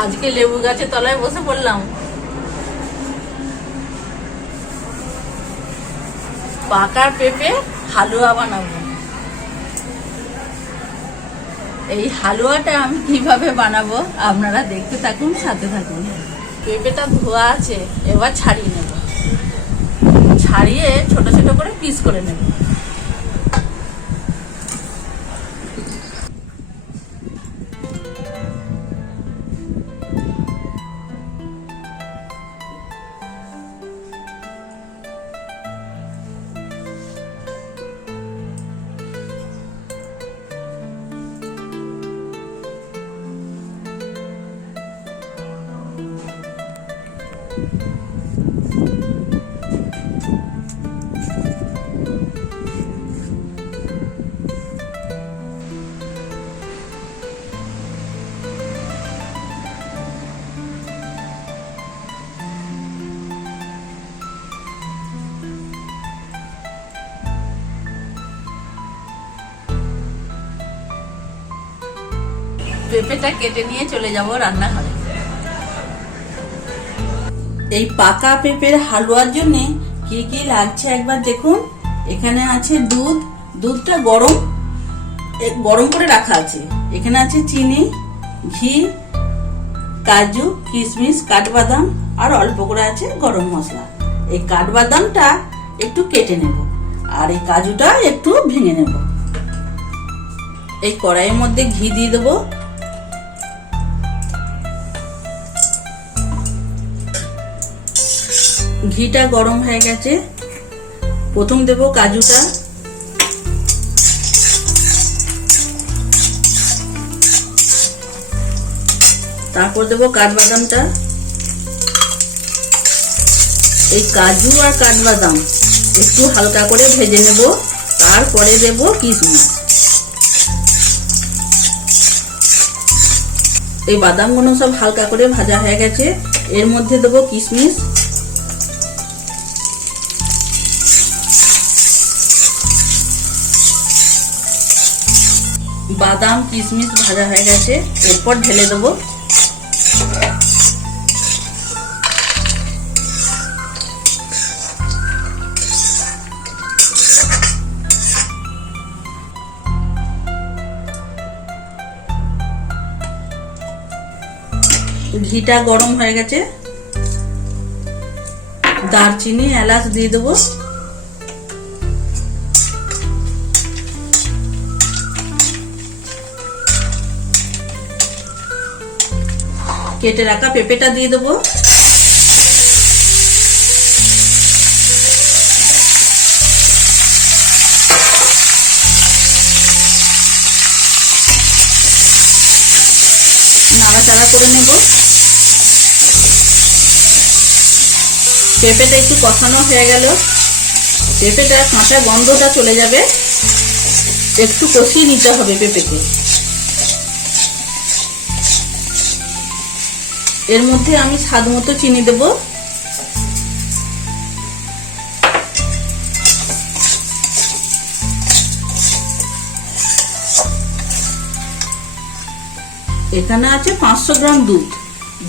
আজকে লেবু গাছের তলায় বসে পড়লাম। পাকা পেঁপে হালুয়া বানাবো। এই হালুয়াটা আমি কীভাবে বানাবো আপনারা দেখতে থাকুন, সাথে থাকুন। পেঁপেটা ধোয়া আছে, এবার ছাড়িয়ে নেব। ছাড়িয়ে ছোট ছোট করে পিস করে নেব। পেঁপেটা কেটে নিয়ে চলে যাব রান্নাঘরে। এই পাকা পেঁপের হালুয়ার জন্য কি কি লাগছে একবার দেখুন। এখানে আছে দুধ, দুধটা গরম গরম করে রাখা আছে। এখানে আছে চিনি, ঘি, কাজু, কিশমিশ, কাঠবাদাম আর অল্প করে আছে গরম মশলা। এই কাঠবাদামটা একটু কেটে নেব আর এই কাজুটা একটু ভেঙে নেব। এই কড়াইয়ের মধ্যে ঘি দিয়ে দেবো। ঘিটা গরম হয়ে গেছে। প্রথম দেব কাজুটা। তারপর দেব কাঠবাদামটা। এই কাজু আর কাঠবাদাম একটু হালকা করে ভেজে নেব। তারপরে দেব কিশমিশ। এই বাদামগুলো সব হালকা করে ভাজা হয়ে গেছে। এর মধ্যে দেবো কিশমিশ। বাদাম, কিশমিশ ভাজা হয়ে গেছে। এরপর ঢেলে দেবো। ঘিটা গরম হয়ে গেছে। দারচিনি, এলাচ দিয়ে দেবো। কেটে রাখা পেঁপেটা দিয়ে দেবো। নাড়াচাড়া করে নেব। পেঁপেটা একটু কষানো হয়ে গেল। পেঁপেটা কাঁচা গন্ধটা চলে যাবে। একটু কষিয়ে নিতে হবে পেঁপেকে। এর মধ্যে আমি স্বাদ মতো চিনি দেব। এখানে আছে পাঁচশো গ্রাম দুধ।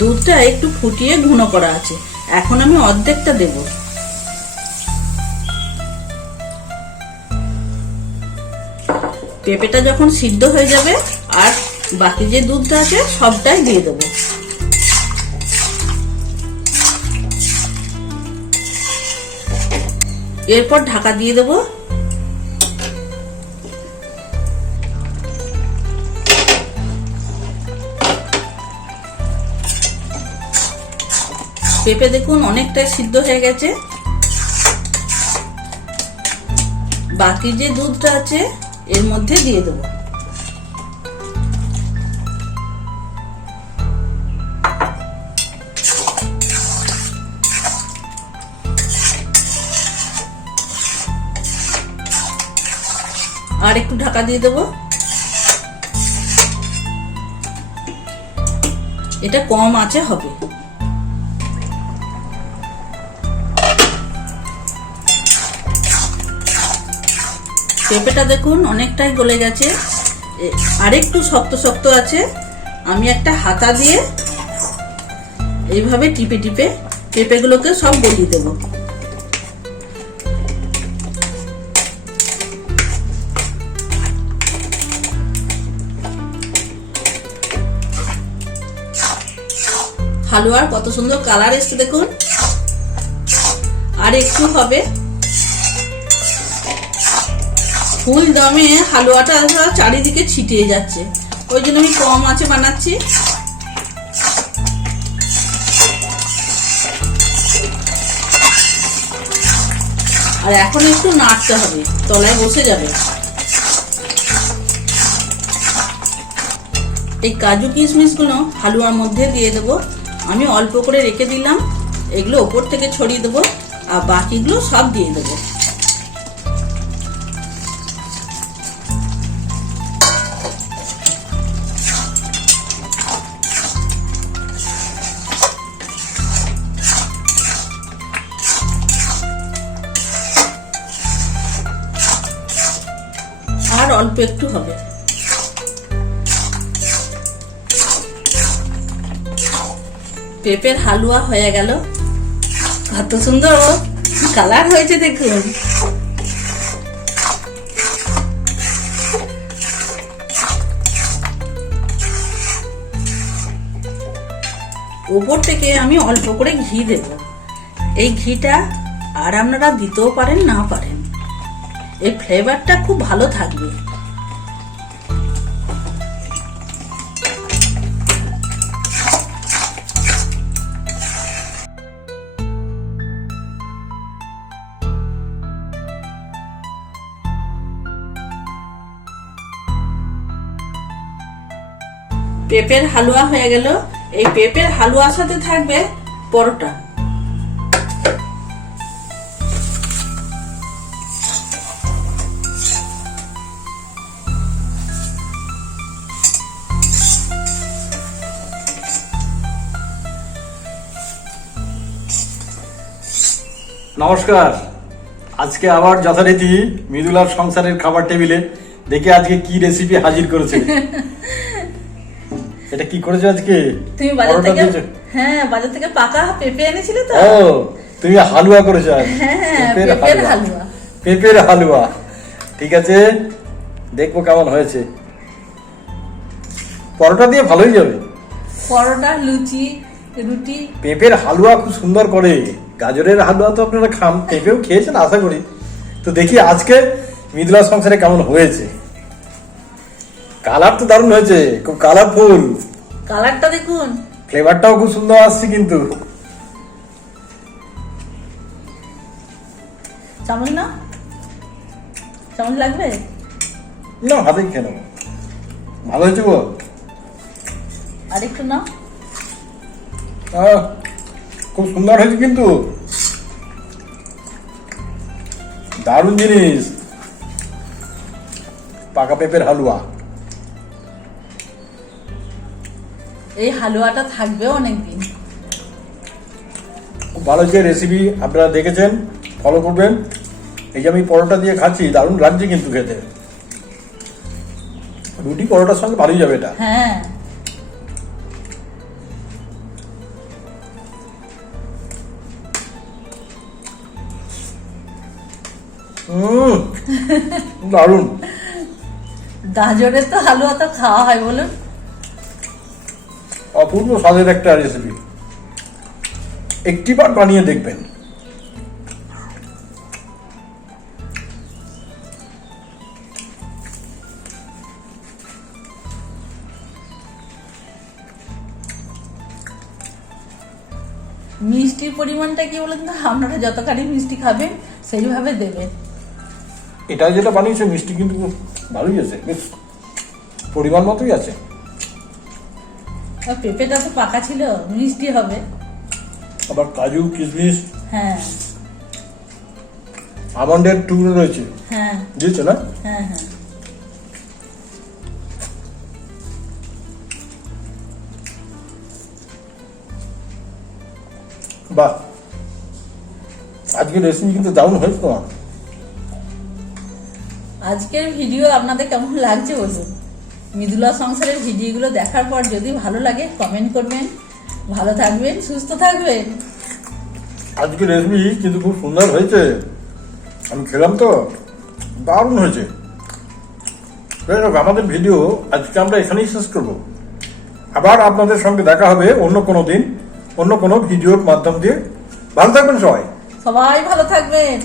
দুধটা একটু ফুটিয়ে ঘন করা আছে। এখন আমি অর্ধেকটা দেব। পেঁপেটা যখন সিদ্ধ হয়ে যাবে, আর বাকি যে দুধটা আছে, সবটাই দিয়ে দেবো। এরপর ঢাকা দিয়ে দেব। পেঁপে দেখুন অনেকটাই সিদ্ধ হয়ে গেছে। বাকি যে দুধটা আছে, এর মধ্যে দিয়ে দেবো। আর একটু ঢাকা দিয়ে দেবো। এটা কম আছে, হবে। পেঁপেটা দেখুন অনেকটাই গলে গেছে। আরেকটু শক্ত শক্ত আছে। আমি একটা হাতা দিয়ে এইভাবে টিপে টিপে পেঁপেগুলোকে সব গলিয়ে দেবো। হালুয়ার কত সুন্দর কালার এসছে দেখুন। আর একটু হবে। ফুল দমে হালুয়াটা চারিদিকে ছিটিয়ে যাচ্ছে। ওই জন্য আমি কম আছে বানাচ্ছি। আর এখন একটু নাড়তে হবে, তলায় বসে যাবে। এই কাজু কিশমিশগুলো হালুয়ার মধ্যে দিয়ে দেবো। আমি অল্প করে রেখে দিলাম। এগুলো ওপর থেকে ছড়িয়ে দেবো, আর বাকিগুলো সব দিয়ে দেবো। আর অল্প একটু হবে। পেঁপের হালুয়া হয়ে গেল। কত সুন্দর কালার হয়েছে দেখুন। ওপর থেকে আমি অল্প করে ঘি দেব। এই ঘিটা আর আপনারা দিতেও পারেন, না পারেন। এই ফ্লেভারটা খুব ভালো থাকবে। পেঁপের হালুয়া হয়ে গেল। এই পেঁপের হালুয়ার সাথে থাকবে পরোটা। নমস্কার। আজকে আবার যথারীতি মৃদুলার সংসারের খাবার টেবিলে দেখে আজকে কি রেসিপি হাজির করেছে। এটা কি করেছ আজকে? তুমি বাজার পরোটা থেকে হ্যাঁ বাজার থেকে পাকা পেঁপে এনেছিলে তো? ও তুমি হালুয়া করেছ হ্যাঁ, পেঁপের হালুয়া। পেঁপের হালুয়া। ঠিক আছে দেখব কেমন হয়েছে। পরোটা দিয়ে ভালোই যাবে। পরোটা লুচি রুটি। পেঁপের হালুয়া খুব সুন্দর করে। গাজরের হালুয়া তো আপনারা খান পেঁপেও খেয়েছেন আশা করি। তো দেখি আজকে মৃদুলা সংসারে কেমন হয়েছে। কালার তো দারুণ হয়েছে খুব কালারফুল কালারটা দেখুন। ফ্লেভারটাও খুব সুন্দর আসছে কিন্তু। চামচ না? চামচ লাগবে? না হাতে খেয়ে নেব ভালো হয়েছে গো। আর একটু না খুব সুন্দর হয়েছে কিন্তু। দারুণ জিনিস। পাকা পেঁপের হালুয়া। এই হালুয়াটা থাকবে অনেকদিন। খুব ভালো যে রেসিপি আপনারা দেখেছেন ফলো করবেন। এই যে আমি পরোটা দিয়ে খাচ্ছি দারুণ লাগছে কিন্তু খেতে। রুটি পরোটার সঙ্গে ভালোই যাবে এটা। হ্যাঁ। দারুণ। গাজরের তো হালুয়া তো খাওয়া হয় বলুন। অপূর্ব স্বাদের একটা রেসিপি একটিবার বানিয়ে দেখবেন। মিষ্টির পরিমাণটা কি বলেন তো? আপনারা যতখানি মিষ্টি খাবেন সেইভাবে দেবেন। এটা যেটা বানিয়েছে মিষ্টি কিন্তু ভালোই আছে বেশ পরিমাণ মতোই আছে। পেঁপেটা তো পাকা ছিল মিষ্টি হবে। আবার কাজু কিশমিশ। হ্যাঁ। আমন্ডের টুকরো রয়েছে। হ্যাঁ। দিয়েছে না? হ্যাঁ হ্যাঁ। বাহ। আজকে রেসিপি কিন্তু দারুণ হয়েছে তোমার। আজকের ভিডিও আপনাদের কেমন লাগছে বলুন? মৃদুলা সংসারের ভিডিওগুলো দেখার পর যদি ভালো লাগে কমেন্ট করবেন। ভালো থাকবেন সুস্থ থাকবেন। আজকে রেসিপি কিন্তু খুব সুন্দর হয়েছে। আমি খেলাম তো দারুণ হয়েছে। আমাদের ভিডিও আজকে আমরা এখানেই শেষ করব। আবার আপনাদের সঙ্গে দেখা হবে অন্য কোনো দিন অন্য কোনো ভিডিওর মাধ্যম দিয়ে। ভালো থাকবেন সবাই। সবাই ভালো থাকবেন।